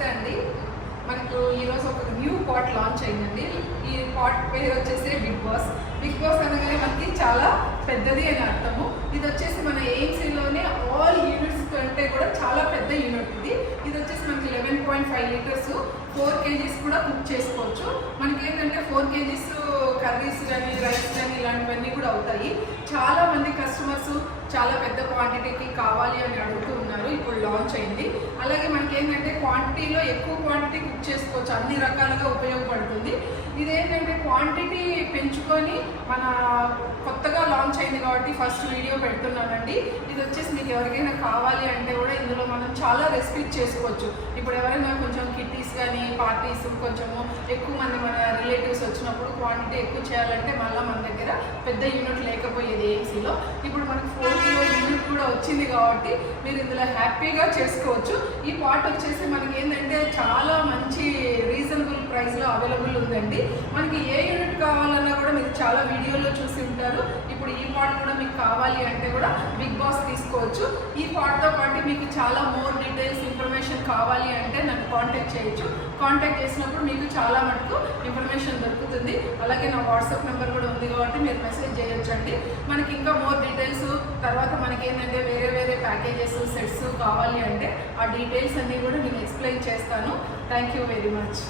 నమస్తే అండి. మనకు ఈరోజు ఒక న్యూ పాట్ లాంచ్ అయిందండి. ఈ పాట్ పేరు వచ్చేసి బిగ్ బాస్. బిగ్ బాస్ అనగానే మనకి చాలా పెద్దది అని అర్థము. ఇది వచ్చేసి మన ఏఎంసీలోనే ఆల్ యూనిట్స్ కంటే కూడా చాలా పెద్ద యూనిట్ ఇది వచ్చేసి మనకి 11.5 లీటర్స్ 4 kgs కూడా కుక్ చేసుకోవచ్చు. మనకి ఏంటంటే 4 kgs కర్రీస్ కానీ రైస్ కానీ ఇలాంటివన్నీ కూడా అవుతాయి. చాలా మంది కస్టమర్స్ చాలా పెద్ద క్వాంటిటీకి కావాలి అని అడుగుతూ ఉన్నారు. ఇప్పుడు లాంచ్ అయింది. అలాగే మనకి ఏంటంటే క్వాంటిటీలో ఎక్కువ క్వాంటిటీ కుక్ చేసుకోవచ్చు, అన్ని రకాలుగా ఉపయోగపడుతుంది. ఇదేంటంటే క్వాంటిటీ పెంచుకొని మన కొత్తగా లాంచ్ అయింది కాబట్టి ఫస్ట్ వీడియో పెడుతున్నానండి. ఇది వచ్చేసి మీకు ఎవరికైనా కావాలి అంటే కూడా ఇందులో మనం చాలా రెస్ట్రిక్ట్ చేసుకోవచ్చు. ఇప్పుడు ఎవరైనా కొంచెం కిట్టీస్ కానీ పార్టీస్ కొంచెము ఎక్కువ మంది మన రిలేటివ్స్ వచ్చినప్పుడు క్వాంటిటీ ఎక్కువ చేయాలంటే మళ్ళీ మన దగ్గర పెద్ద యూనిట్ లేకపోయేది ఏఎంసీలో. ఇప్పుడు మనకు 4 kg యూనిట్ కూడా వచ్చింది కాబట్టి మీరు ఇందులో హ్యాపీగా చేసుకోవచ్చు. ఈ పాట్ వచ్చేసి మనకి ఏంటంటే చాలా మంచి రీజనబుల్ ప్రైస్లో అవైలబుల్ ఉందండి. మనకి ఏ యూనిట్ కావాలన్నా కూడా మీరు చాలా వీడియోలో చూసి ఉంటారు. ఇప్పుడు ఈ పాట్ కూడా మీకు కావాలి అంటే కూడా బిగ్ బాస్ తీసుకోవచ్చు. ఈ పాట్తో పాటు మీకు చాలా మోర్ డీటెయిల్స్ ఇన్ఫర్మేషన్ కావాలి అంటే నన్ను కాంటాక్ట్ చేయొచ్చు. కాంటాక్ట్ చేసినప్పుడు మీకు చాలా మటుకు ఇన్ఫర్మేషన్ దొరుకుతుంది. అలాగే నా వాట్సాప్ నెంబర్ కూడా ఉంది కాబట్టి మీరు మెసేజ్ చేయొచ్చు అండి. మనకి ఇంకా మోర్ డీటెయిల్స్ తర్వాత మనకి ఏంటంటే వేరే వేరే ప్యాకేజెస్ సెట్స్ కావాలి అంటే ఆ డీటెయిల్స్ అన్నీ కూడా నేను ఎక్స్ప్లెయిన్ చేస్తాను. Thank you very much.